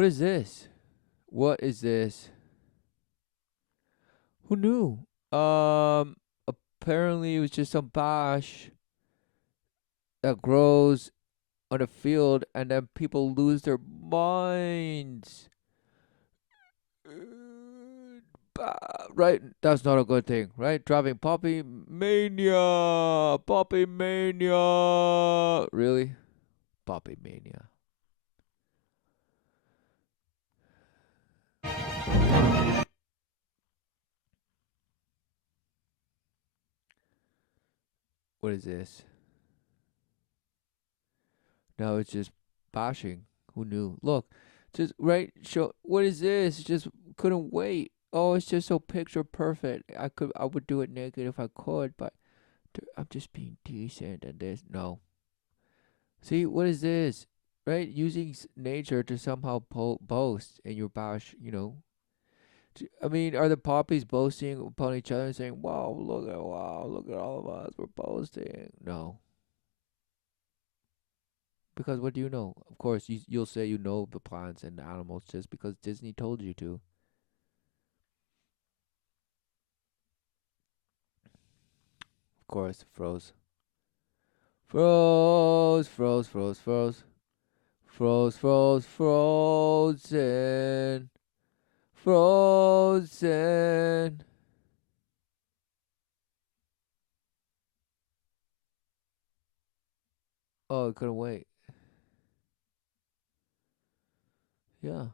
What is this? What is this? Who knew? Um, Apparently it was just some bash that grows on a field, and then people lose their minds. Right? That's not a good thing, right? Driving poppy mania, poppy mania. Really? Poppy mania. What is this? No, it's just bashing. Who knew? Look, just right. Show. What is this? Just couldn't wait. Oh, it's just so picture perfect. I would do it naked if I could, but I'm just being decent. And this, no. See, what is this? Right? Using nature to somehow boast in your bash. I mean, are the poppies boasting upon each other and saying, wow, look at all of us, we're boasting? No. Because what do you know? Of course, you'll say you know the plants and the animals just because Disney told you to. Of course, froze. Froze, froze, froze, froze. Froze, froze, frozen. Frozen. Oh, I couldn't wait. Yeah.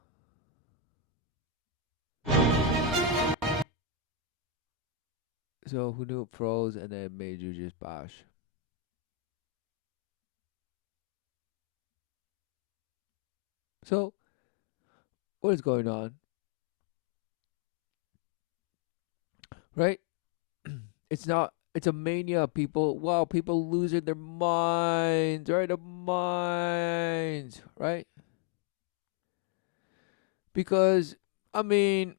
So who knew it froze and then it made you just bash? So what is going on? Right? It's not. It's a mania. People. Wow. People losing their minds. Right. Their minds. Right. Because I mean,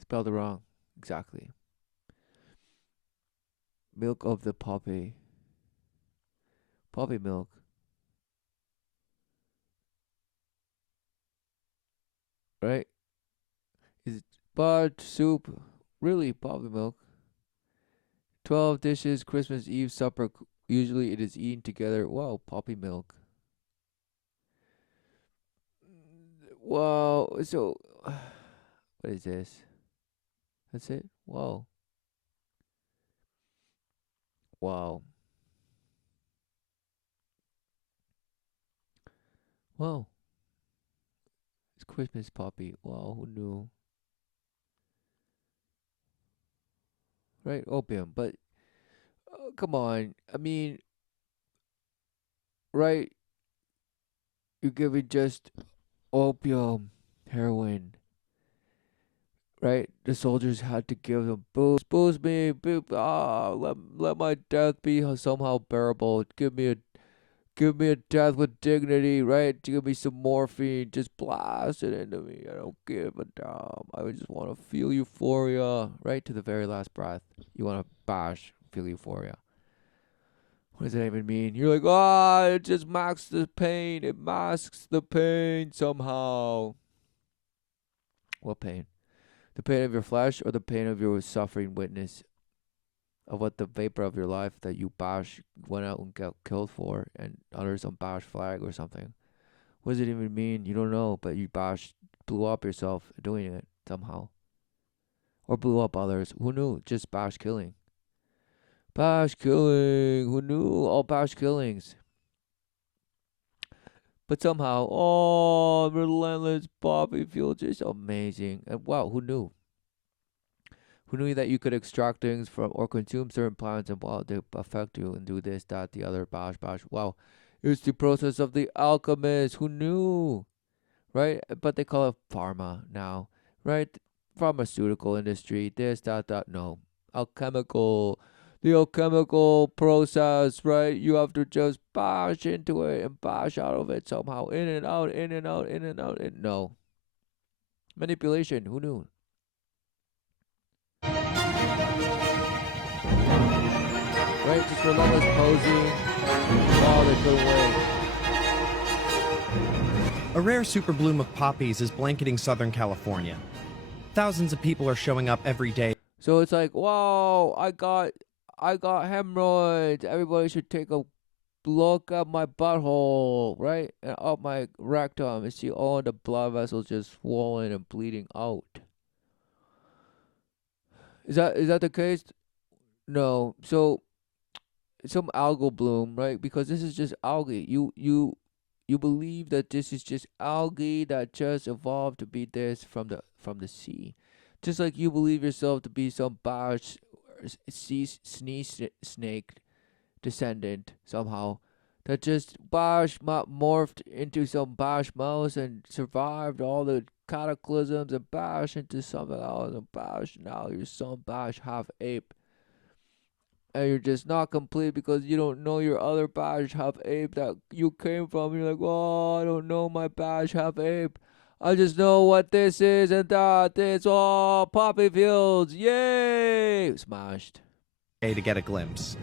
spelled it wrong. Exactly. Milk of the poppy. Poppy milk. Right. Is it but soup? Really, poppy milk. 12 dishes. Christmas Eve supper. Usually it is eaten together. Wow. Poppy milk. Wow. So, what is this? That's it. Wow. Wow. Wow. It's Christmas poppy. Wow. Who knew? Right? Opium. But come on. I mean, right? You're giving just opium, heroin, right? The soldiers had to give them boost me, let my death be somehow bearable. Give me a death with dignity, right? Give me some morphine, just blast it into me. I don't give a damn. I just want to feel euphoria, right to the very last breath. You want to bash, feel euphoria. What does that even mean? You're like, it just masks the pain. It masks the pain somehow. What pain? The pain of your flesh or the pain of your suffering witness of what the vapor of your life that you bash went out and got killed for and under some bash flag or something? What does it even mean? You don't know, but you bash blew up yourself doing it somehow. Or blew up others. Who knew? Just bash killing. Bash killing. Who knew? All bash killings. But somehow, relentless poppy feels just amazing. And wow, who knew? Who knew that you could extract things from or consume certain plants and wow, they affect you and do this, that, the other, bash, bash. Wow. It's the process of the alchemist. Who knew? Right? But they call it pharma now, right? Pharmaceutical industry, this, that, that. No. Alchemical. The alchemical process, right? You have to just bash into it and bash out of it somehow. In and out, in and out, in and out. No. Manipulation. Who knew? right? Just relentless posing. Wow, they couldn't wait. A rare super bloom of poppies is blanketing Southern California. Thousands of people are showing up every day. So it's like, wow, I got hemorrhoids. Everybody should take a look at my butthole, right? And up my rectum and see all the blood vessels just swollen and bleeding out. Is that the case? No. So some algal bloom, right? Because this is just algae. You believe that this is just algae that just evolved to be this from the sea. Just like you believe yourself to be some barge sea snake descendant somehow that just morphed into some bash mouse and survived all the cataclysms and bash into something else and bash now you're some bash half ape and you're just not complete because you don't know your other bash half ape that you came from. You're like, oh, I don't know my bash half ape. I just know what this is and that. It's all poppy fields. Yay! Smashed. To get a glimpse.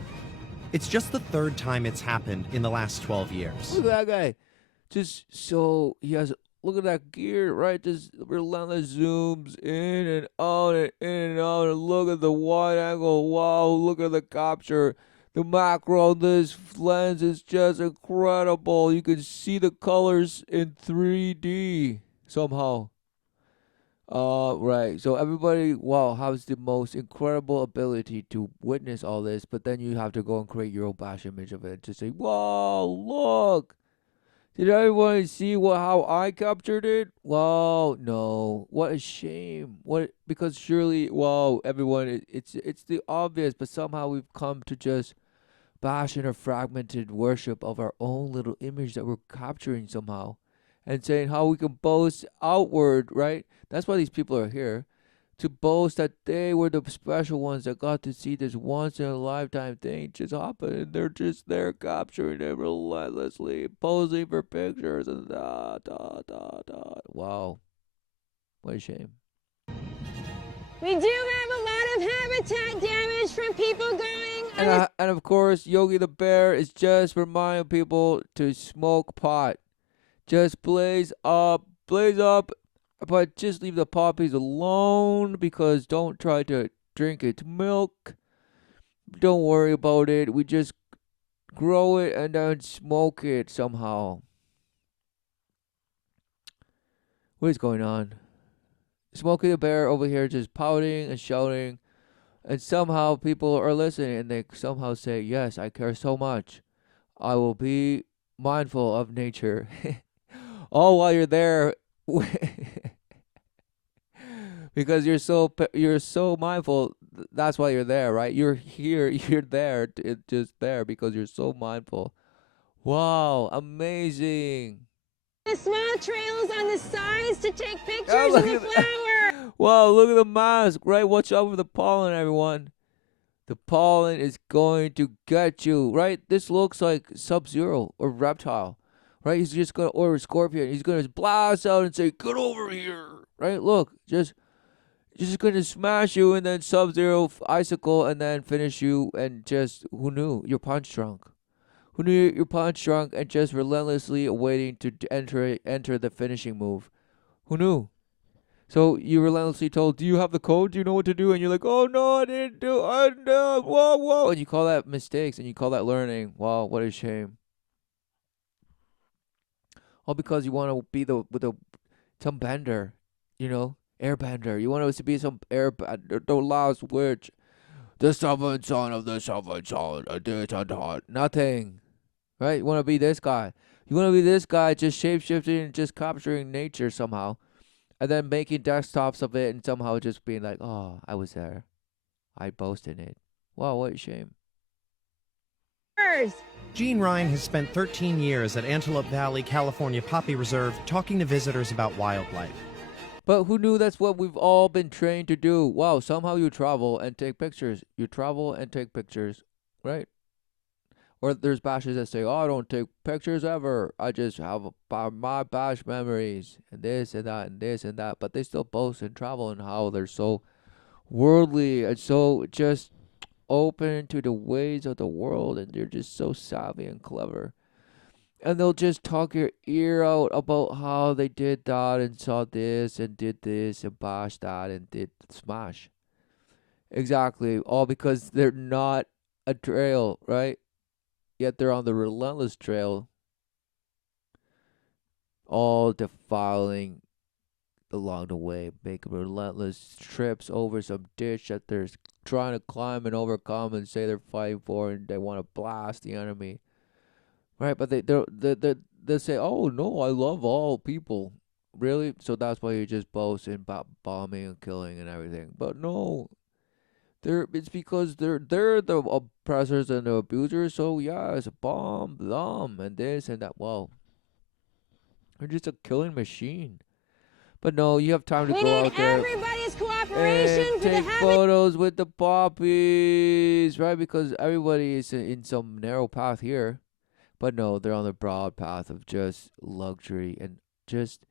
It's just the third time it's happened in the last 12 years. Look at that guy. Just so he has. Look at that gear, right? Just relentless zooms in and out and in and out. And look at the wide angle. Wow, look at the capture. The macro on this lens is just incredible. You can see the colors in 3D somehow. Right. So everybody, wow, has the most incredible ability to witness all this, but then you have to go and create your own bash image of it. Just say, wow, look. Did everyone see how I captured it? Wow, no. What a shame. What because surely, wow, everyone, it's the obvious, but somehow we've come to just bash in a fragmented worship of our own little image that we're capturing somehow and saying how we can boast outward, right? That's why these people are here. To boast that they were the special ones that got to see this once in a lifetime thing just happen and they're just there capturing it relentlessly, posing for pictures and da da da da. Wow. What a shame. We do have a lot of habitat damage from people going on And of course, Yogi the Bear is just reminding people to smoke pot. Just blaze up, but just leave the poppies alone because don't try to drink its milk. Don't worry about it. We just grow it and then smoke it somehow. What is going on? Smokey the Bear over here just pouting and shouting, and somehow people are listening and they somehow say, yes, I care so much. I will be mindful of nature. All while you're there because you're so mindful. That's why you're there, right? You're here, you're there, just there because you're so mindful. Wow, amazing. the small trails on the sides to take Oh, pictures of the flower. Wow, look at the mask, right? Watch out for the pollen, everyone. The pollen is going to get you, right? This looks like Sub-Zero or Reptile, right? He's just gonna or Scorpion. He's gonna blast out and say, "Get over here!" Right? Look, just gonna smash you and then Sub-Zero icicle and then finish you and just who knew you're punch drunk. Who knew you're punch drunk and just relentlessly awaiting to enter the finishing move. Who knew? So you relentlessly told, "Do you have the code? Do you know what to do?" And you're like, "Oh no, I didn't do. I know. Whoa, whoa!" And you call that mistakes, and you call that learning. Wow, what a shame. All because you want to be some bender, airbender. You want us to be some airbender, the last witch, the seventh son of the seventh son, this and that. Nothing, right? You want to be this guy. You want to be this guy, just shapeshifting and just capturing nature somehow. And then making desktops of it and somehow just being like, oh, I was there. I boasted in it. Wow, what a shame. Gene Ryan has spent 13 years at Antelope Valley, California Poppy Reserve talking to visitors about wildlife. But who knew that's what we've all been trained to do? Wow, somehow you travel and take pictures. You travel and take pictures, right? Or there's bashes that say, oh, I don't take pictures ever. I just have my bash memories and this and that and this and that. But they still boast and travel and how they're so worldly and so just open to the ways of the world, and they're just so savvy and clever. And they'll just talk your ear out about how they did that and saw this and did this and bashed that and did smash. Exactly. All because they're not a trail, right? Yet they're on the relentless trail, all defiling along the way, making relentless trips over some ditch that they're trying to climb and overcome and say they're fighting for, and they want to blast the enemy, right? But they say, "Oh no, I love all people." Really? So that's why you just boast about bombing and killing and everything. But no, it's because they're the oppressors and the abusers. So yeah, it's a bomb, them, and this and that. Well, they're just a killing machine. But no, you have time to We go need out there everybody's and cooperation for the take habit. photos with the poppies, right? Because everybody is in some narrow path here. But no, they're on the broad path of just luxury and just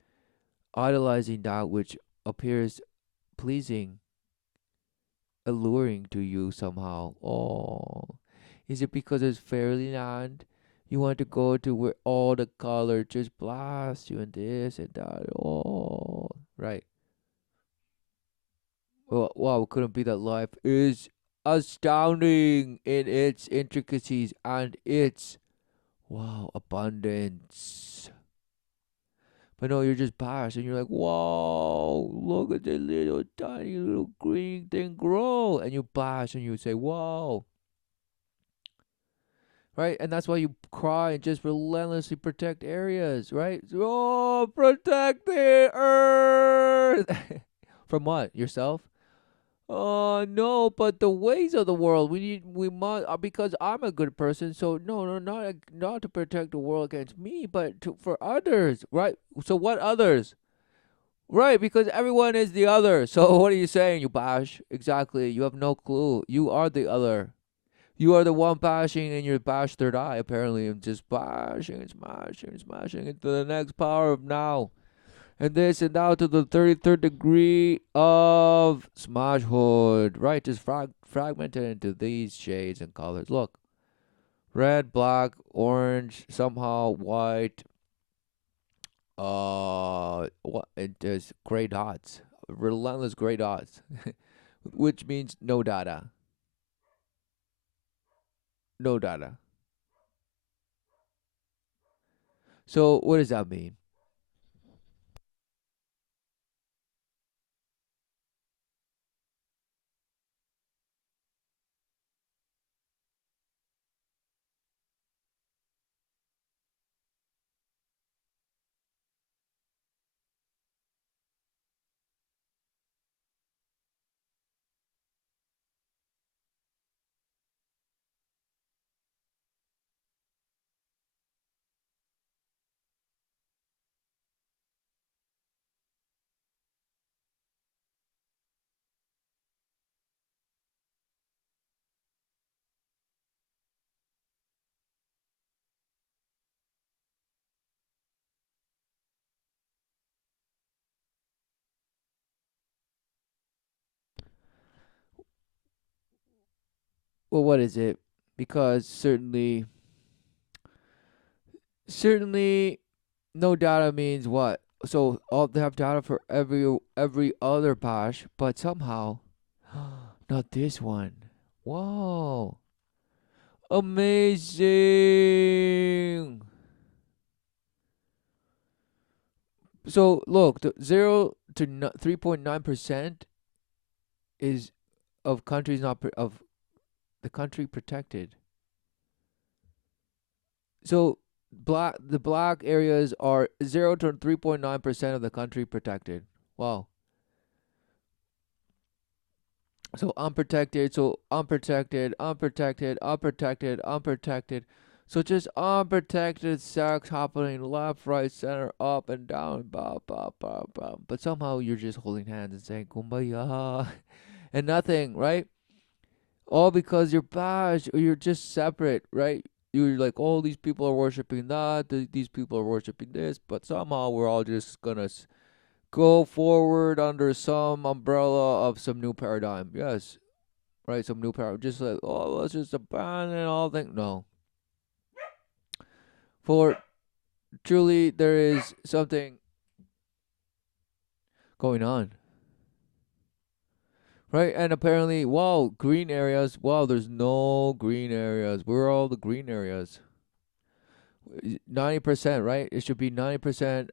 idolizing that which appears pleasing, alluring to you somehow. Oh, is it because it's fairyland? You want to go to where all the color just blast you and this and that. Oh, right. Well, wow, couldn't be that life is astounding in its intricacies and its, wow, abundance. But no, you're just biased and you're like, whoa, look at the little tiny little green thing grow. And you bash and you say, whoa, right? And that's why you cry and just relentlessly protect areas, right? Oh, protect the earth. From what? Yourself? No, but the ways of the world, we must, because I'm a good person, so no, no, not to protect the world against me, but for others, right? So what others? Right, because everyone is the other. So what are you saying, you bash? Exactly. You have no clue. You are the other. You are the one bashing in your bash third eye, apparently, and just bashing and smashing and smashing into the next power of now. And this and now to the 33rd degree of smashhood. Right, just fragmented into these shades and colors. Look, red, black, orange, somehow white, what it is gray dots, relentless gray dots, which means no data, no data. So what does that mean? Well, what is it? Because certainly no data means what? So all they have data for every other bash, but somehow not this one. Whoa. Amazing. So look, the 0 to 3.9% is of countries not of the country protected. So the black areas are 0 to 3.9% of the country protected. Wow. So unprotected, so unprotected, unprotected, unprotected, unprotected. So just unprotected sex happening left, right, center, up and down, blah, blah, blah, blah. But somehow you're just holding hands and saying kumbaya and nothing, right? All because you're bash or you're just separate, right? You're like, oh, these people are worshiping that, these people are worshiping this, but somehow we're all just gonna go forward under some umbrella of some new paradigm. Yes, right? Some new power. Just like, oh, let's just abandon all things. No. For truly, there is something going on, right? And apparently, wow, green areas. Wow, there's no green areas. Where are all the green areas? 90%, right? It should be 90%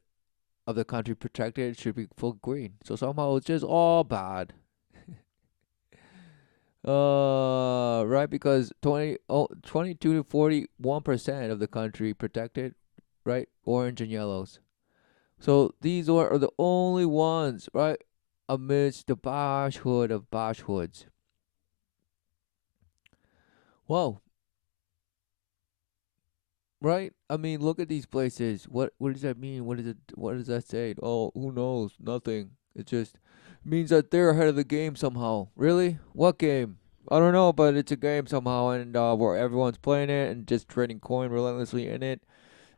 of the country protected. It should be full green. So somehow it's just all bad. Right, because 22 to 41% of the country protected, right? Orange and yellows. So these are the only ones, right? Amidst the bashhood of bashhoods. Whoa, right? I mean, look at these places. What does that mean? What does that say? Oh, who knows? Nothing. It just means that they're ahead of the game somehow. Really? What game? I don't know, but it's a game somehow, and where everyone's playing it and just trading coin relentlessly in it,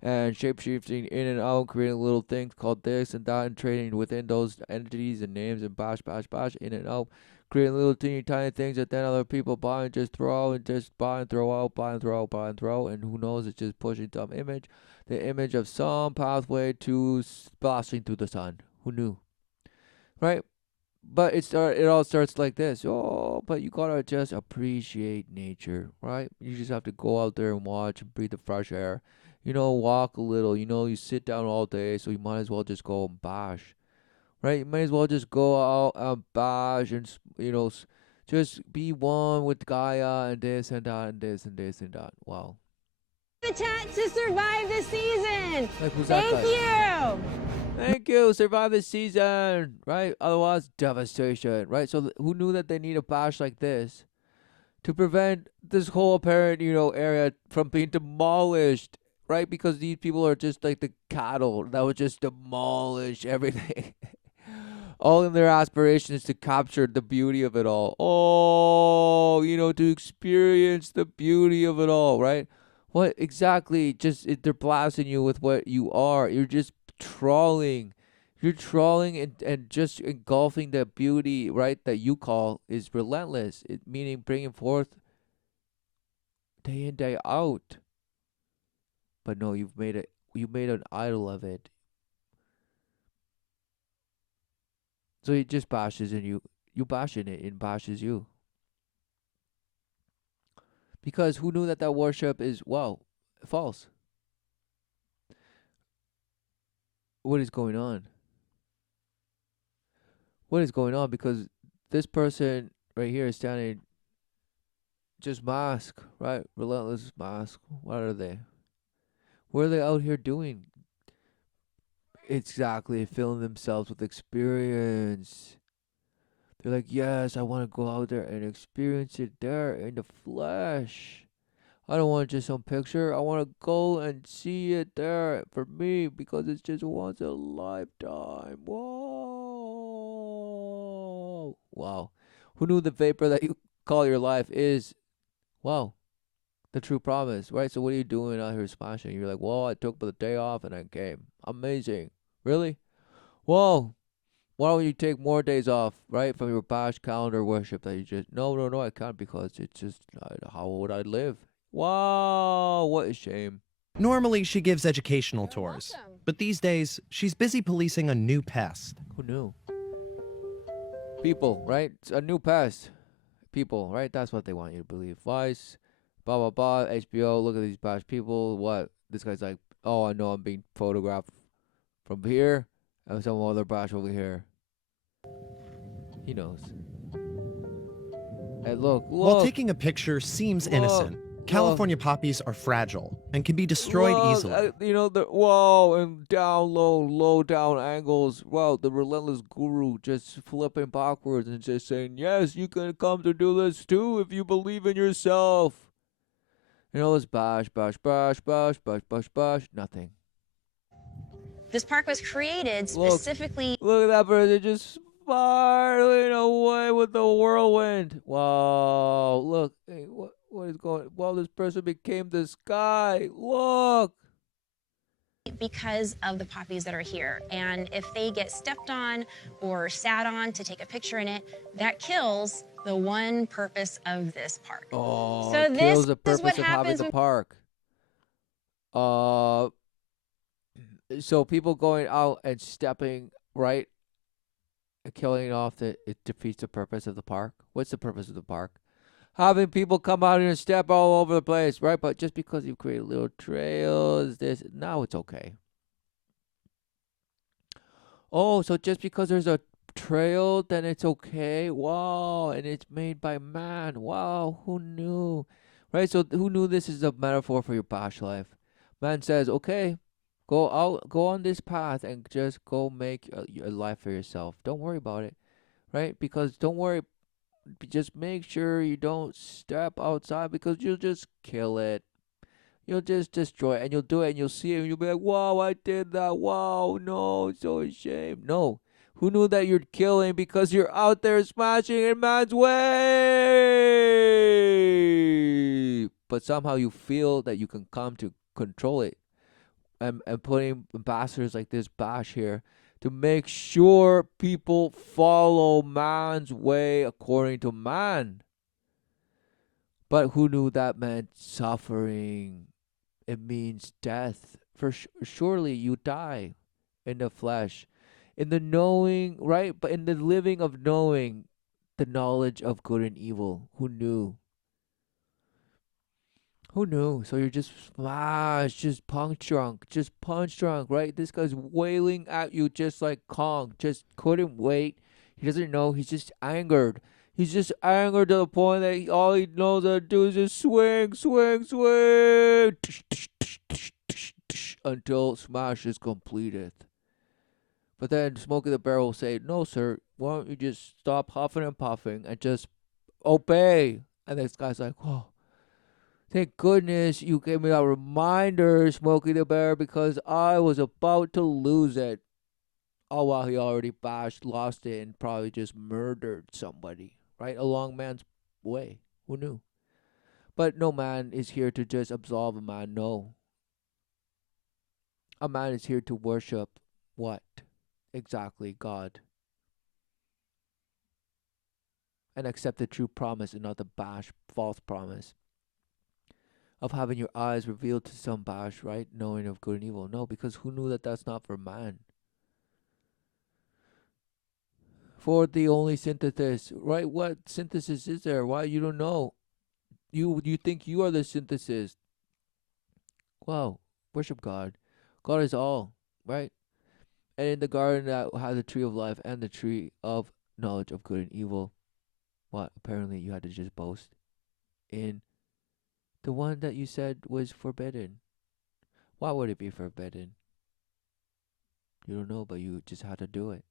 and shapeshifting in and out, creating little things called this and that, and trading within those entities and names and bash, bash, bash, in and out, creating little teeny tiny things that then other people buy and just throw and just buy and throw out, buy and throw out, buy and throw, and who knows, it's just pushing some image, the image of some pathway to splashing through the sun. Who knew, right? But it all starts like this. Oh, but you gotta just appreciate nature, right? You just have to go out there and watch and breathe the fresh air. Walk a little. You sit down all day, so you might as well just go and bash, right? You might as well just go out and bash and just be one with Gaia and this and that and this and this and that. Wow. Habitat to survive the season. Like who's that Thank guy? you. Thank you. Survive the season, right? Otherwise, devastation, right? So who knew that they need a bash like this to prevent this whole apparent, area from being demolished, right? Because these people are just like the cattle that would just demolish everything. All in their aspirations to capture the beauty of it all. Oh, to experience the beauty of it all, right? What exactly? They're blasting you with what you are. You're just trawling. You're trawling and just engulfing the beauty, right? That you call is relentless. Meaning bringing forth day in day out. But no, You made an idol of it. So it just bashes in you. You bash in it. It bashes you. Because who knew that worship is, well, false? What is going on? What is going on? Because this person right here is standing just mask, right? Relentless mask. What are they? What are they out here doing? Exactly, filling themselves with experience. They're like, yes, I want to go out there and experience it there in the flesh. I don't want just some picture. I want to go and see it there for me because it's just once a lifetime. Whoa. Wow. Who knew the vapor that you call your life is, wow, the true promise, right? So what are you doing out here smashing? You're like, well, I took the day off and I came. Amazing. Really? Whoa. Why don't you take more days off, right, from your bash calendar worship that you just, no, no, no, I can't because it's just, how would I live? Wow, what a shame. Normally, she gives educational You're tours, welcome. but these days, she's busy policing a new pest. Who knew? People, right? It's a new past. People, right? That's what they want you to believe. Vice, blah, blah, blah, HBO, look at these bash people. What? This guy's like, oh, I know I'm being photographed from here and some other bash over here. He knows. Hey, look, While look, taking a picture seems look, innocent, look. California poppies are fragile and can be destroyed Look, easily. the whoa and down low down angles. Wow, the relentless guru just flipping backwards and just saying, "Yes, you can come to do this too if you believe in yourself." It's bash, bash, bash, bash, bash, bash, bash. Nothing. This park was created Look, specifically. look at that person just spiraling away with the whirlwind. Wow, look, hey, what is going? Well, this person became the sky. Look. because of the poppies that are here. And if they get stepped on or sat on to take a picture in it, that kills the one purpose of this park. Oh, So it this kills the is what purpose of having happens the when park. Uh, so people going out and stepping right, killing off it defeats the purpose of the park. What's the purpose of the park? Having people come out here and step all over the place, right? But just because you create little trails, this now it's okay. Oh, so just because there's a trail, then it's okay. Wow, and it's made by man. Wow, who knew? Right? So who knew this is a metaphor for your past life? Man says, okay, go out, go on this path, and just go make a life for yourself. Don't worry about it, right? Because don't worry, just make sure you don't step outside because you'll just kill it. You'll just destroy it, and you'll do it, and you'll see it, and you'll be like, wow, I did that. Wow, no, so ashamed. No. Who knew that you're killing because you're out there smashing in man's way? But somehow you feel that you can come to control it. And putting ambassadors like this Bash here to make sure people follow man's way according to man. But who knew that meant suffering? It means death. For surely you die in the flesh, in the knowing, right? But in the living of knowing the knowledge of good and evil. Who knew? Who knew? So you're just smashed, just punch drunk, right? This guy's wailing at you just like Kong, just couldn't wait. He doesn't know. He's just angered. He's just angered to the point that all he knows how to do is just swing, swing, swing, until smash is completed. But then Smokey the Bear will say, "No, sir. Why don't you just stop huffing and puffing and just obey?" And this guy's like, "Oh, thank goodness you gave me that reminder, Smokey the Bear, because I was about to lose it." All while he already lost it, and probably just murdered somebody, right? Along man's way. Who knew? But no man is here to just absolve a man. No. A man is here to worship what? Exactly, God. And accept the true promise and not the false promise of having your eyes revealed to some right? Knowing of good and evil. No, because who knew that that's not for man? For the only synthesis, right? What synthesis is there? Why you don't know? You think you are the synthesis? Wow, worship God. God is all, right? And in the garden that had the tree of life and the tree of knowledge of good and evil, what apparently you had to just boast in the one that you said was forbidden. Why would it be forbidden? You don't know, but you just had to do it.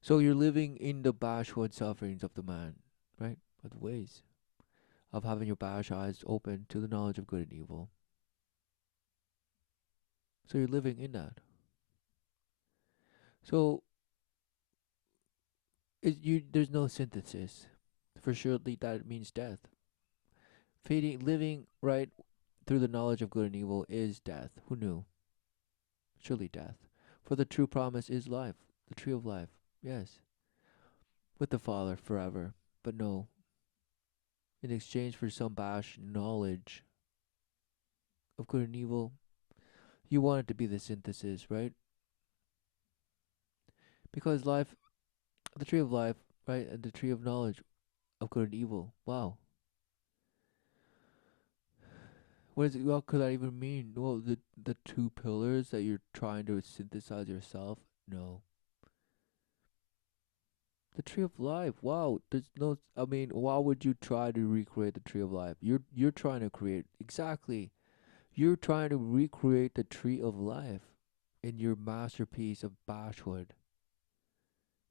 So you're living in the bashwood sufferings of the man, right? Of the ways of having your bash eyes open to the knowledge of good and evil. So you're living in that. So there's no synthesis. For surely that means death. Living right through the knowledge of good and evil is death. Who knew? Surely death. For the true promise is life, the tree of life. Yes, with the Father forever. But no, in exchange for some bash knowledge of good and evil, you want it to be the synthesis, right? Because life, the tree of life, right, and the tree of knowledge of good and evil. Wow, what could that even mean? Well, the two pillars that you're trying to synthesize yourself. No, the tree of life. Wow, there's no. I mean, why would you try to recreate the tree of life? You're trying to create exactly. You're trying to recreate the tree of life in your masterpiece of bashwood.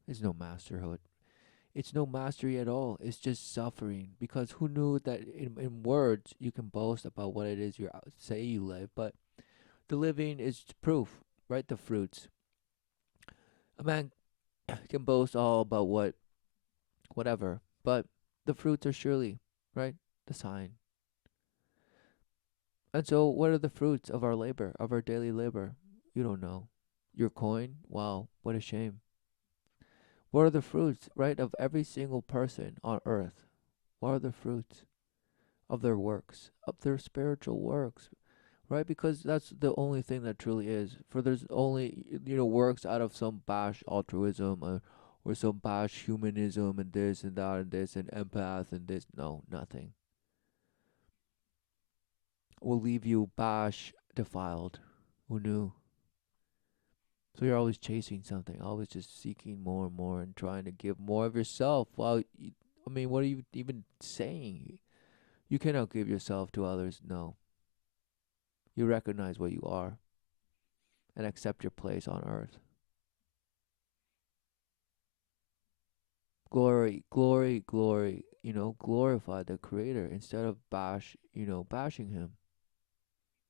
It's no masterhood. It's no mastery at all. It's just suffering. Because who knew that in words you can boast about what it is you say you live, but the living is proof, right? The fruits. A man can boast all about whatever, but the fruits are surely, right? The sign. And so, what are the fruits of our labor, of our daily labor? You don't know. Your coin? Wow, what a shame. What are the fruits, right, of every single person on earth? What are the fruits of their works, of their spiritual works, right? Because that's the only thing that truly is. For there's only, works out of some bash altruism, or some bash humanism and this and that and this and empath and this. No, nothing. Will leave you bash defiled. Who knew? So you're always chasing something, always just seeking more and more and trying to give more of yourself. Well, I mean, what are you even saying? You cannot give yourself to others. No. You recognize what you are and accept your place on earth. Glory, glory, glory. Glorify the Creator instead of bashing Him.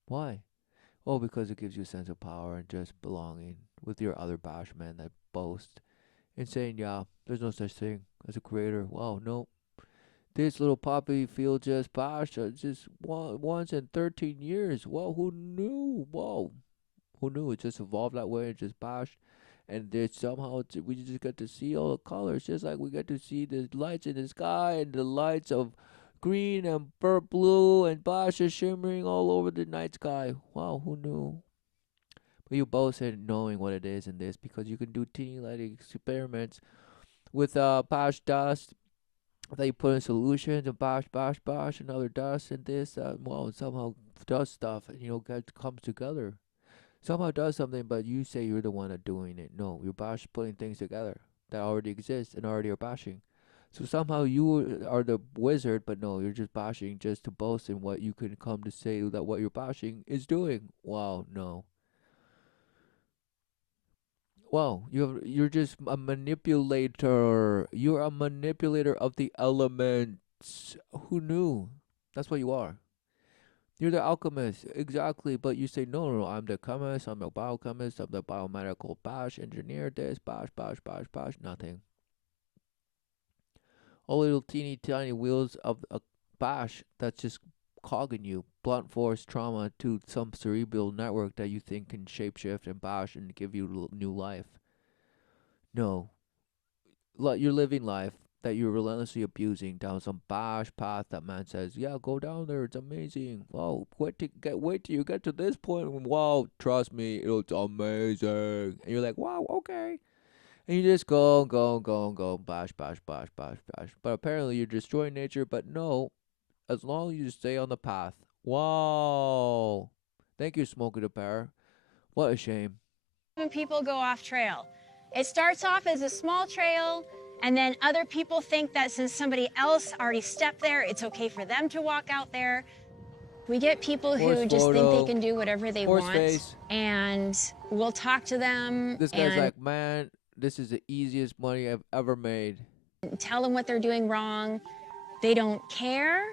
Why? Oh, because it gives you a sense of power and just belonging with your other bashmen that boast and saying, yeah, there's no such thing as a Creator. Wow, no. This little poppy field just bashed just once in 13 years. Wow, who knew? Whoa, who knew? It just evolved that way and just bashed. And then somehow we just get to see all the colors, just like we get to see the lights in the sky and the lights of green and burnt blue and Bosch is shimmering all over the night sky. Wow, who knew? But you both said knowing what it is in this because you can do teeny lighting experiments with Bosch dust that you put in solutions and Bosch, another dust and this, well, it somehow does stuff and comes together. Somehow does something, but you say you're the one that doing it. No, you're putting things together that already exist and already are bashing. So somehow you are the wizard, but no, you're just bashing just to boast in what you can come to say that what you're bashing is doing. Wow, no. Wow, you're just a manipulator. You're a manipulator of the elements. Who knew? That's what you are. You're the alchemist, exactly. But you say, no, no, no, I'm the chemist, I'm the biochemist, I'm the biomedical bash engineer, this, bash, nothing. All little teeny tiny wheels of a bash that's just cogging you, blunt force trauma to some cerebral network that you think can shapeshift and bash and give you new life. No, you're living life that you're relentlessly abusing down some bash path that man says, yeah, go down there, it's amazing. Wow, wait till you get to this point. Wow, trust me, it's amazing. And you're like, wow, okay. And you just go, bash. But apparently you're destroying nature, but no, as long as you stay on the path. Wow. Thank you, Smokey the Bear. What a shame. When people go off trail, it starts off as a small trail, and then other people think that since somebody else already stepped there, it's okay for them to walk out there. We get people Horse who just think they photo, can do whatever they horse want, face. and we'll talk to them This guy's and like, man, this is the easiest money I've ever made. tell them what they're doing wrong. They don't care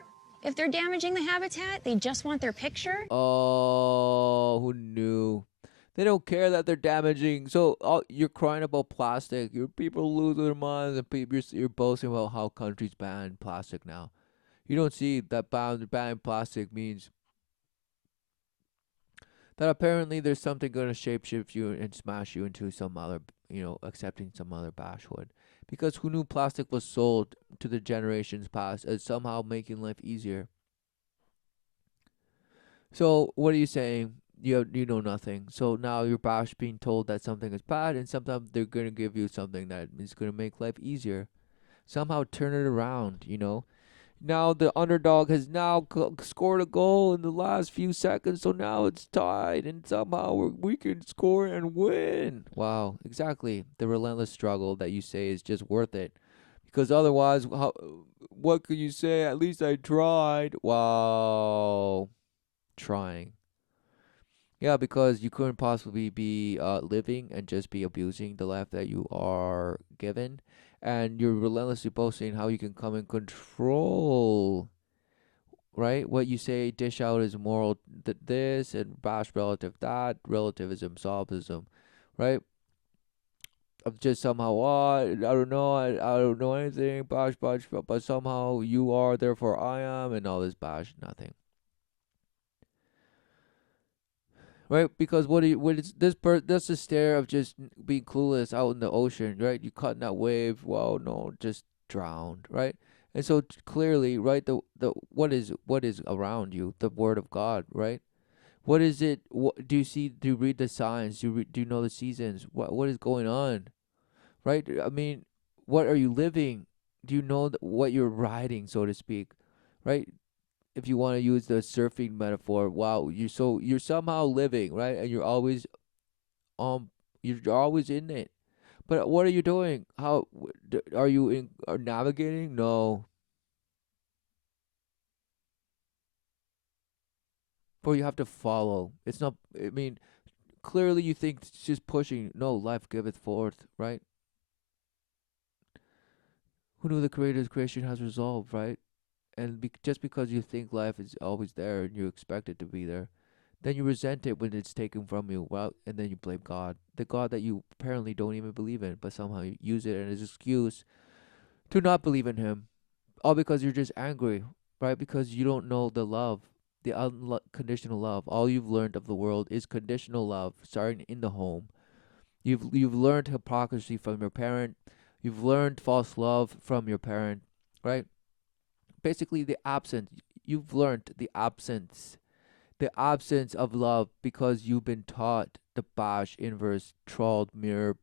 if they're damaging the habitat, they just want their picture. Oh, who knew? They don't care that they're damaging. So you're crying about plastic. Your people lose their minds, and you're boasting about how countries ban plastic now. You don't see that ban plastic means that apparently there's something going to shapeshift you and smash you into some other, accepting some other bashwood. Because who knew plastic was sold to the generations past as somehow making life easier? So what are you saying? You know nothing. So now you're being told that something is bad, and sometimes they're gonna give you something that is gonna make life easier. Somehow turn it around. Now the underdog has now scored a goal in the last few seconds, so now it's tied, and somehow we can score and win. Wow, exactly. The relentless struggle that you say is just worth it, because otherwise, what could you say? At least I tried. Wow, trying. Yeah, because you couldn't possibly be living and just be abusing the life that you are given, and you're relentlessly boasting how you can come in control, right? What you say, dish out is moral this and bash relative that, relativism, solipsism, right? Of just somehow, I don't know, I don't know anything, bash, but somehow you are, therefore I am, and all this bash, nothing. right? Because what is this that's the stare of just being clueless out in the ocean, right? You caught in that wave, wow, no, just drowned, right? And so clearly, right, the what is around you, the word of God, right? What is it? What do you see? Do you read the signs? Do you know the seasons? What is going on, right? I mean, what are you living? Do you know what you're riding, so to speak, right? If you want to use the surfing metaphor, wow, you're somehow living, right? And um you're always in it. But what are you doing? Are you are navigating? No, for you have to follow. It's not. I mean, clearly you think it's just pushing. No, life giveth forth, right? Who knew the Creator's creation has resolved, right? And just because you think life is always there and you expect it to be there, then you resent it when it's taken from you. Well, and then you blame God, the God that you apparently don't even believe in, but somehow you use it as an excuse to not believe in Him. All because you're just angry, right? Because you don't know the love, the unconditional love. All you've learned of the world is conditional love, starting in the home. You've learned hypocrisy from your parent. You've learned false love from your parent, right? Basically, the absence. You've learned the absence of love because you've been taught the bash inverse trolled mirror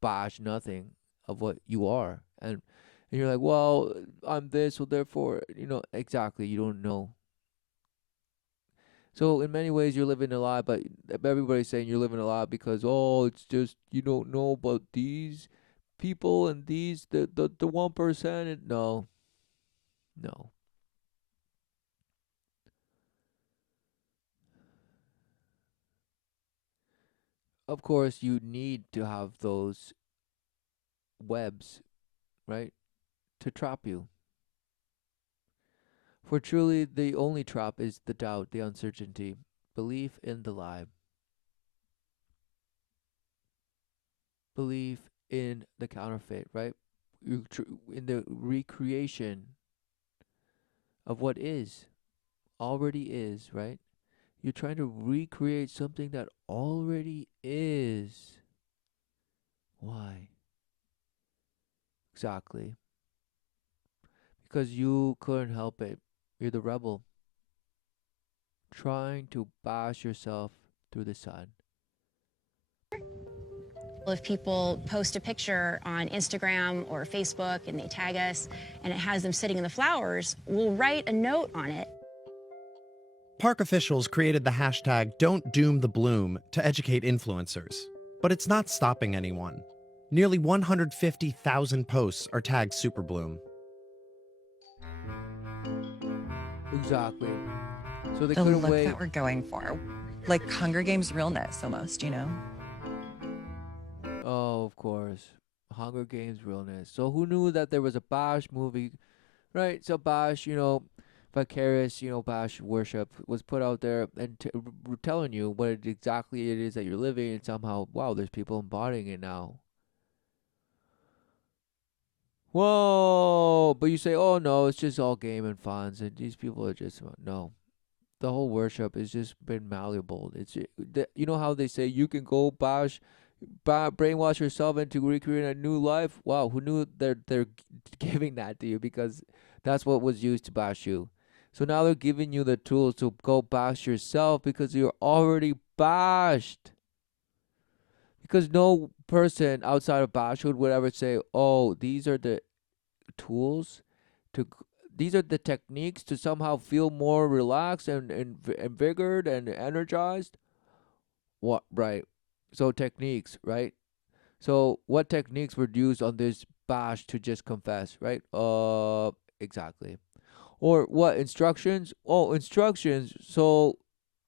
bash nothing of what you are, and you're like, well, I'm this, so therefore, exactly, you don't know. So in many ways you're living a lie, but everybody's saying you're living a lie because, oh, it's just you don't know about these people and these the 1%. And no, no. Of course you need to have those webs, right, to trap you. For truly the only trap is the doubt, the uncertainty, belief in the lie, belief in the counterfeit, right? In the recreation of what is, already is, right? You're trying to recreate something that already is. Why? Exactly. Because you couldn't help it. You're the rebel, trying to bash yourself through the sun. If people post a picture on Instagram or Facebook and they tag us and it has them sitting in the flowers, we'll write a note on it. Park officials created the hashtag Don't Doom the Bloom to educate influencers, but it's not stopping anyone. Nearly 150,000 posts are tagged Superbloom. Exactly. So they The couldn't look wait. that we're going for. Like Hunger Games realness almost, you know? Oh, of course. Hunger Games realness. So who knew that there was a Bash movie, right? So Bash, vicarious, Bash worship was put out there and telling you what exactly it is that you're living, and somehow, wow, there's people embodying it now. Whoa! But you say, oh no, it's just all game and fun, and these people are just no. The whole worship has just been malleable. You know how they say you can go brainwash yourself into recreating a new life. Wow, who knew they're giving that to you because that's what was used to bash you. So now they're giving you the tools to go bash yourself because you're already bashed. Because no person outside of bashhood would ever say, "Oh, these are the tools to these are the techniques to somehow feel more relaxed and vigored and energized." What, right? So techniques, right? So what techniques were used on this bash to just confess, right? Exactly. Or what instructions? Oh, instructions. So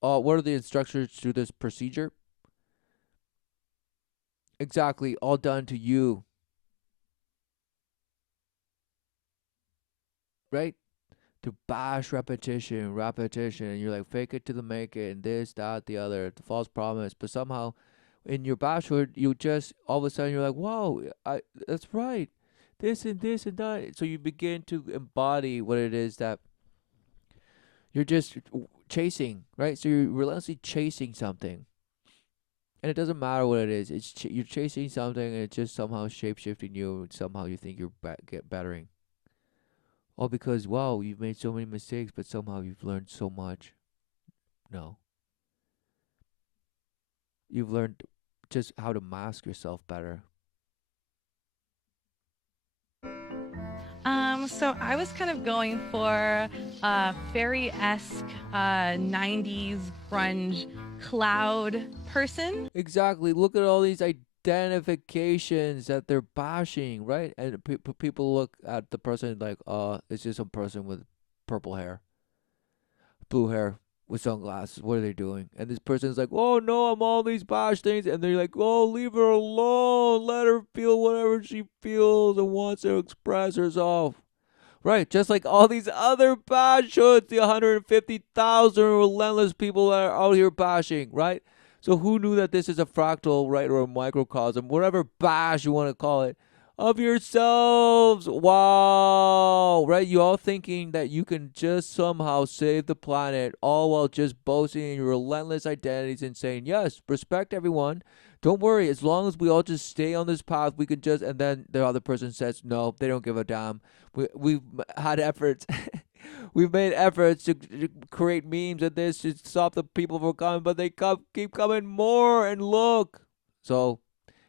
what are the instructions to this procedure? Exactly, all done to you, right? To bash repetition, repetition, and you're like fake it to the make it, and this, that, the other, the false promise. But somehow, in your bashhood, you just all of a sudden you're like, wow, that's right, this and that. So you begin to embody what it is that you're just chasing, right? So you're relentlessly chasing something. And it doesn't matter what it is. You're chasing something, and it's just somehow shape shifting you. And somehow you think you're get bettering. All because wow, you've made so many mistakes, but somehow you've learned so much. No, you've learned just how to mask yourself better. So I was kind of going for a fairy-esque 90s grunge cloud person. Exactly. Look at all these identifications that they're bashing, right? And people look at the person like, it's just some person with purple hair, blue hair, with sunglasses. What are they doing? And this person's like, oh no, I'm all these bash things. And they're like, oh, leave her alone. Let her feel whatever she feels and wants to express herself. Right, just like all these other bashers, the 150,000 relentless people that are out here bashing, right? So who knew that this is a fractal, right, or a microcosm, whatever bash you want to call it, of yourselves? Wow, right? You all thinking that you can just somehow save the planet, all while just boasting in your relentless identities and saying, yes, respect everyone. Don't worry, as long as we all just stay on this path, we can just. And then the other person says, no, they don't give a damn. We've had efforts. We've made efforts to create memes and this to stop the people from coming, but they keep coming more. And look, so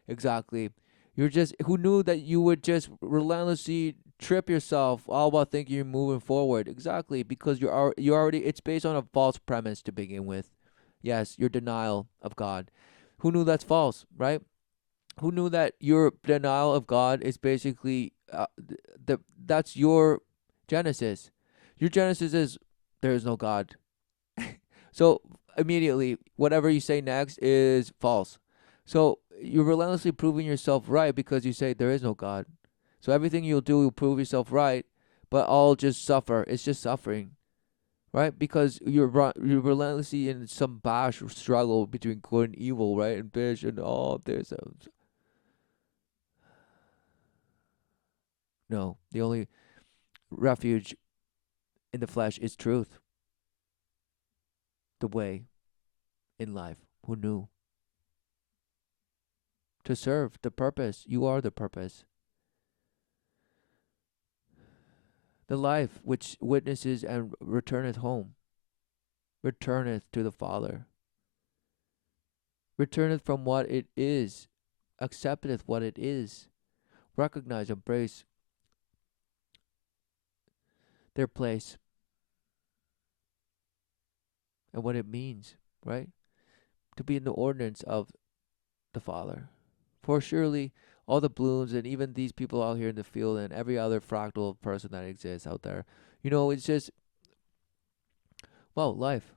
exactly, you're just who knew that you would just relentlessly trip yourself all while thinking you're moving forward. Exactly, because you're already. It's based on a false premise to begin with. Yes, your denial of God. Who knew that's false, right? Who knew that your denial of God is basically that's your Genesis. Your Genesis is there is no God. So immediately, whatever you say next is false. So you're relentlessly proving yourself right because you say there is no God. So everything you'll do, you'll prove yourself right, but all just suffer. It's just suffering, right? Because you're relentlessly in some bash struggle between good and evil, right? And bitch and all there's a no. The only refuge in the flesh is truth, the way in life. Who knew? To serve the purpose. You are the purpose. The life which witnesses and returneth home, returneth to the Father, returneth from what it is, accepteth what it is, recognize, embrace their place and what it means, right? To be in the ordinance of the Father. For surely all the blooms and even these people out here in the field and every other fractal person that exists out there, it's just, well, life.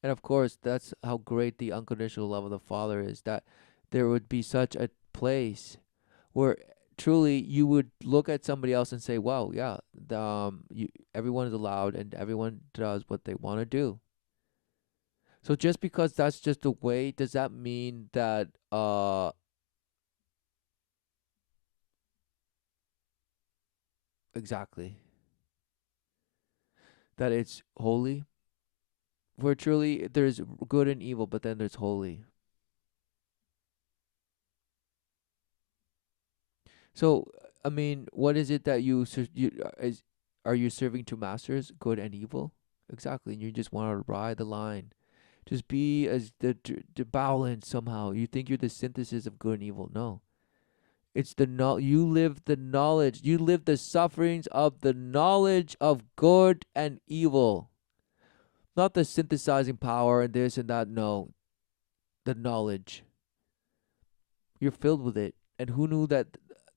And of course, that's how great the unconditional love of the Father is, that there would be such a place where truly you would look at somebody else and say, wow, yeah, everyone is allowed and everyone does what they want to do. So just because that's just the way, does that mean that, exactly, that it's holy? Where truly there's good and evil, but then there's holy. So, I mean, what is it that are you serving two masters, good and evil? Exactly, and you just want to ride the line. Just be as the balance somehow. You think you're the synthesis of good and evil. No. It's you live the knowledge. You live the sufferings of the knowledge of good and evil. Not the synthesizing power and this and that. No. The knowledge. You're filled with it. And who knew that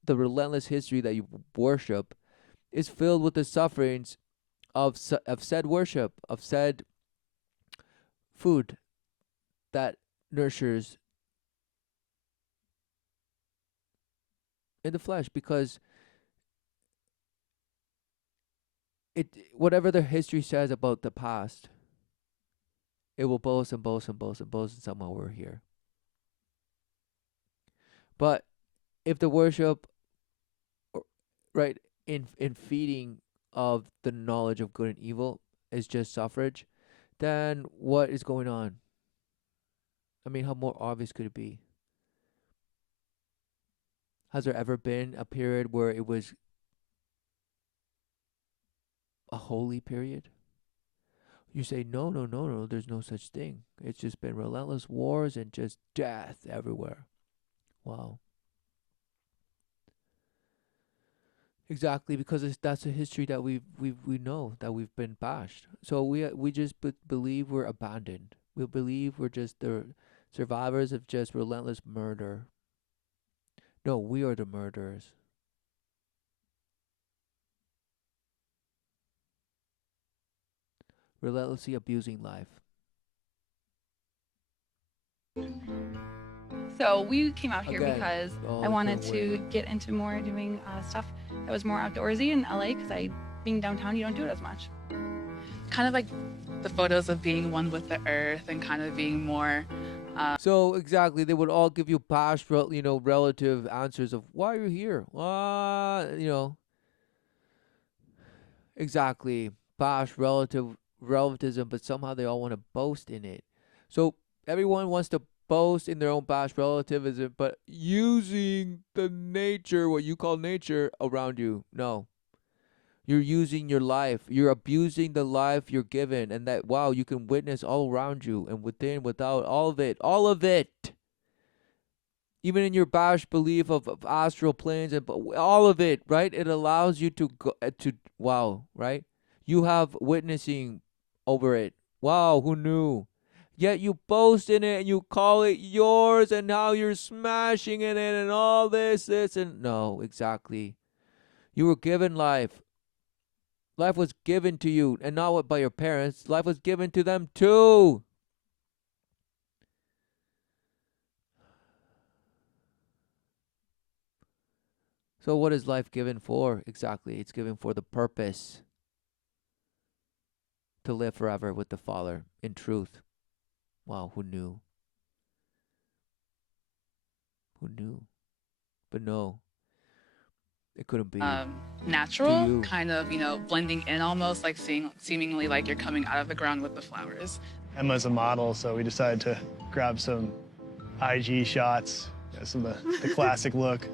the relentless history that you worship is filled with the sufferings of said worship, of said food that nurtures in the flesh, because it whatever the history says about the past, it will boast and boast and boast and boast, and somehow we're here. But if the worship, or- right, in feeding of the knowledge of good and evil is just suffrage, then what is going on? I mean, how more obvious could it be? Has there ever been a period where it was a holy period? You say, no, no, no, no, there's no such thing. It's just been relentless wars and just death everywhere. Wow. Exactly, because that's a history that we know that we've been bashed. So we just believe we're abandoned. We believe we're just the survivors of just relentless murder. No, we are the murderers. Relentlessly abusing life. So we came out here Again, because oh, I we wanted couldn't to wait. get into more doing stuff that was more outdoorsy in LA because being downtown, you don't do it as much. Kind of like the photos of being one with the earth and kind of being more So exactly, they would all give you past, relative answers of why you're here. Exactly, past relativism, but somehow they all want to boast in it. So everyone wants to boast in their own past relativism, but using the nature, what you call nature, around you. No, you're using your life. You're abusing the life you're given, and that wow, you can witness all around you and within, without, all of it. Even in your bash belief of astral planes and all of it, right? It allows you to go to wow, right? You have witnessing over it. Wow, who knew? Yet you boast in it and you call it yours, and now you're smashing in it and all this, and no, exactly. You were given life. Life was given to you, and not what by your parents. Life was given to them too. So what is life given for? Exactly. It's given for the purpose to live forever with the Father in truth. Wow, who knew? Who knew? But no, it couldn't be. To natural, you. kind of, blending in almost like seemingly like you're coming out of the ground with the flowers. Emma's a model, so we decided to grab some IG shots, some of the classic look.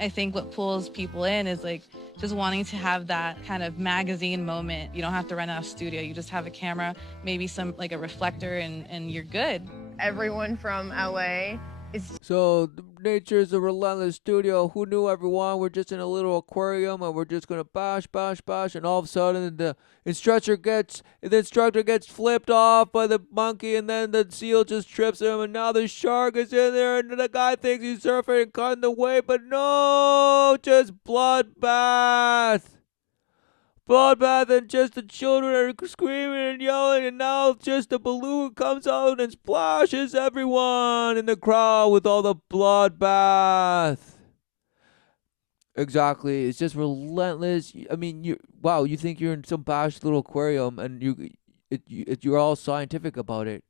I think what pulls people in is like just wanting to have that kind of magazine moment. You don't have to rent out a studio. You just have a camera, maybe some like a reflector, and you're good. Everyone from LA is So nature is a relentless studio. Who knew, everyone? We're just in a little aquarium and we're just gonna bash, bash, bash, and all of a sudden the instructor gets flipped off by the monkey, and then the seal just trips him, and now the shark is in there, and the guy thinks he's surfing and cutting the wave, but no, just bloodbath. Bloodbath, and just the children are screaming and yelling, and now just the balloon comes out and splashes everyone in the crowd with all the bloodbath. Exactly, it's just relentless. I mean, you think you're in some bash little aquarium, and you're all scientific about it.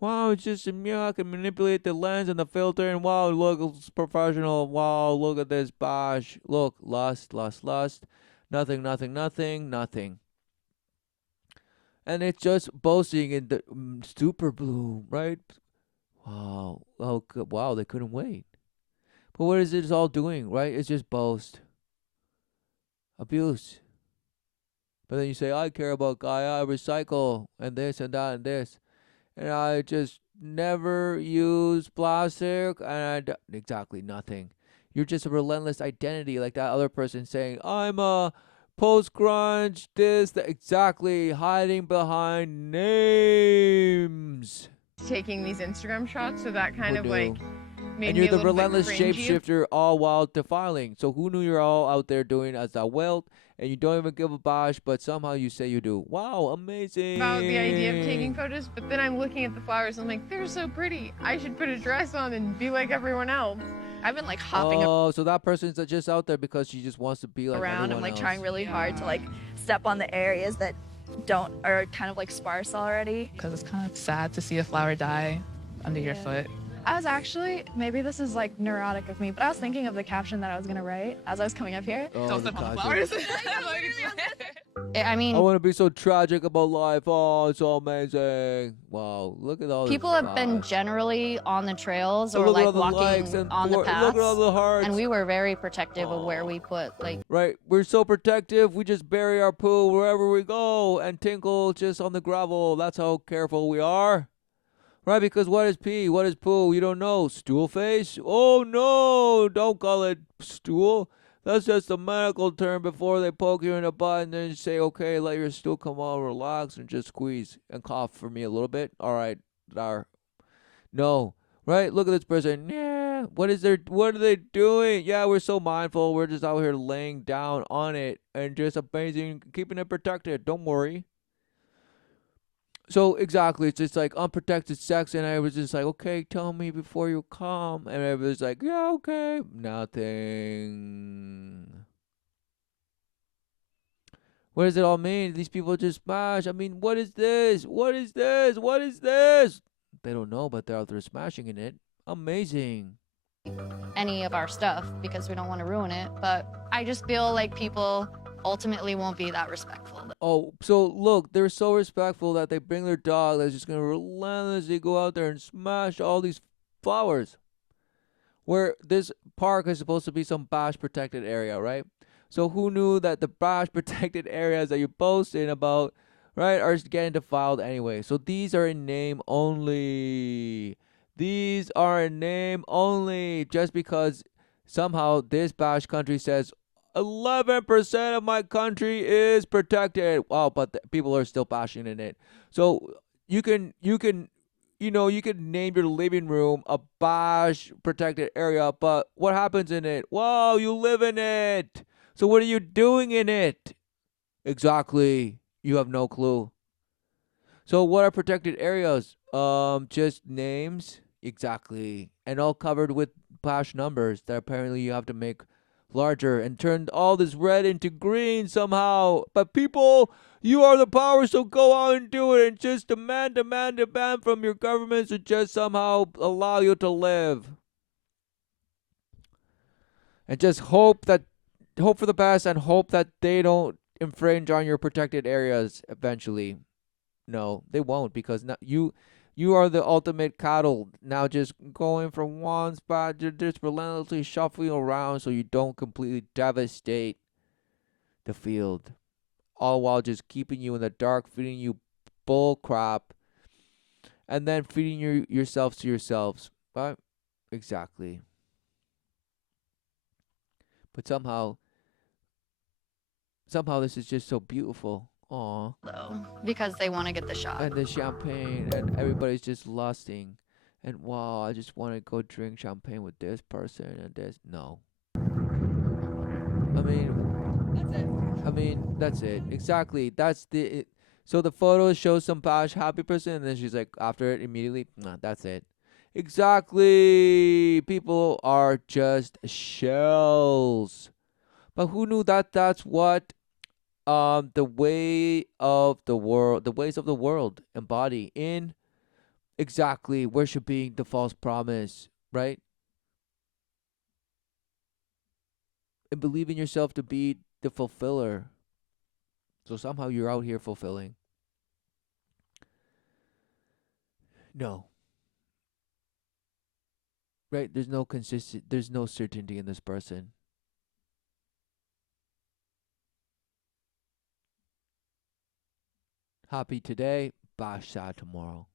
Wow, it's just I can manipulate the lens and the filter, and wow, look, it's professional. Wow, look at this bash. Look, lust, lust, lust. Nothing, nothing, nothing, nothing. And it's just boasting in the super bloom, right? Wow. Oh, wow, they couldn't wait. But what is it all doing, right? It's just boast, abuse. But then you say, I care about guy, I recycle, and this and that and this. And I just never use plastic, and exactly nothing. You're just a relentless identity, like that other person saying, I'm a post grunge, this, that, exactly, hiding behind names. taking these Instagram shots, so that kind Who of knew? like made And me you're a the little bit relentless cringy shapeshifter, all while defiling. So who knew you're all out there doing as a welt, and you don't even give a bash, but somehow you say you do. Wow, amazing. about the idea of taking photos, but then I'm looking at the flowers and I'm like, they're so pretty. I should put a dress on and be like everyone else. I've been like hopping Oh, so that person's just out there because she just wants to be like around and everyone like else. trying really hard to like step on the areas that are kind of like sparse already. Because it's kind of sad to see a flower die under your foot. I was actually, maybe this is like neurotic of me, but I was thinking of the caption that I was gonna write as I was coming up here. Oh, Don't the step on the classic. flowers. I I mean, want to be so tragic about life. Oh, it's so amazing. Wow, look at all people this have been bash. generally on the trails Oh, or look at all like the likes walking and on the look at all paths, the hearts. and we were very protective of where Aw. we put like. Right, we're so protective. We just bury our poo wherever we go and tinkle just on the gravel. That's how careful we are. Right, because what is pee? What is poo? You don't know. Stool face? Oh no! Don't call it stool. That's just a medical term before they poke you in the butt and then say, okay, let your stool come out, relax, and just squeeze and cough for me a little bit. All right, there. No. Right? Look at this person. Yeah. What are they doing? Yeah, we're so mindful. We're just out here laying down on it and just amazing, keeping it protected. Don't worry. So exactly, it's just like unprotected sex, and I was just like, okay, tell me before you come, and everybody's like, yeah, okay, nothing. What does it all mean? These people just smash. I mean, what is this? What is this? What is this? They don't know, but they're out there smashing in it. Amazing. Any of our stuff because we don't want to ruin it. But I just feel like people ultimately won't be that respectful. Oh, so look, they're so respectful that they bring their dog that's just gonna relentlessly go out there and smash all these flowers. Where this park is supposed to be some bash protected area, right? So who knew that the bash protected areas that you're boasting about, right, are getting defiled anyway? So these are in name only. These are in name only. Just because somehow this bash country says 11% of my country is protected. Wow, but people are still bashing in it. So you can you could name your living room a bash protected area, but what happens in it? Wow, you live in it. So what are you doing in it? Exactly. You have no clue. So what are protected areas? Just names. Exactly. And all covered with bash numbers that apparently you have to make larger and turn all this red into green somehow. But people, you are the power, so go out and do it and just demand from your governments to just somehow allow you to live. And just hope for the best and hope that they don't infringe on your protected areas eventually. No, they won't because now you are the ultimate cattle. Now just going from one spot, you're just relentlessly shuffling around so you don't completely devastate the field. All while just keeping you in the dark, feeding you bull crap, and then feeding yourselves to yourselves. Right? Exactly. But somehow this is just so beautiful. Aw. Though, because they want to get the shot. And the champagne, and everybody's just lusting. And wow, I just want to go drink champagne with this person and this. No. I mean, That's it. that's it. Exactly. So the photo shows some bash happy person, and then she's like, after it immediately, nah, that's it. Exactly. People are just shells. But who knew that that's what the ways of the world embody in exactly worshiping the false promise, right? And believing yourself to be the fulfiller. So somehow you're out here fulfilling. No. Right? There's no certainty in this person. Happy today, bash sad tomorrow.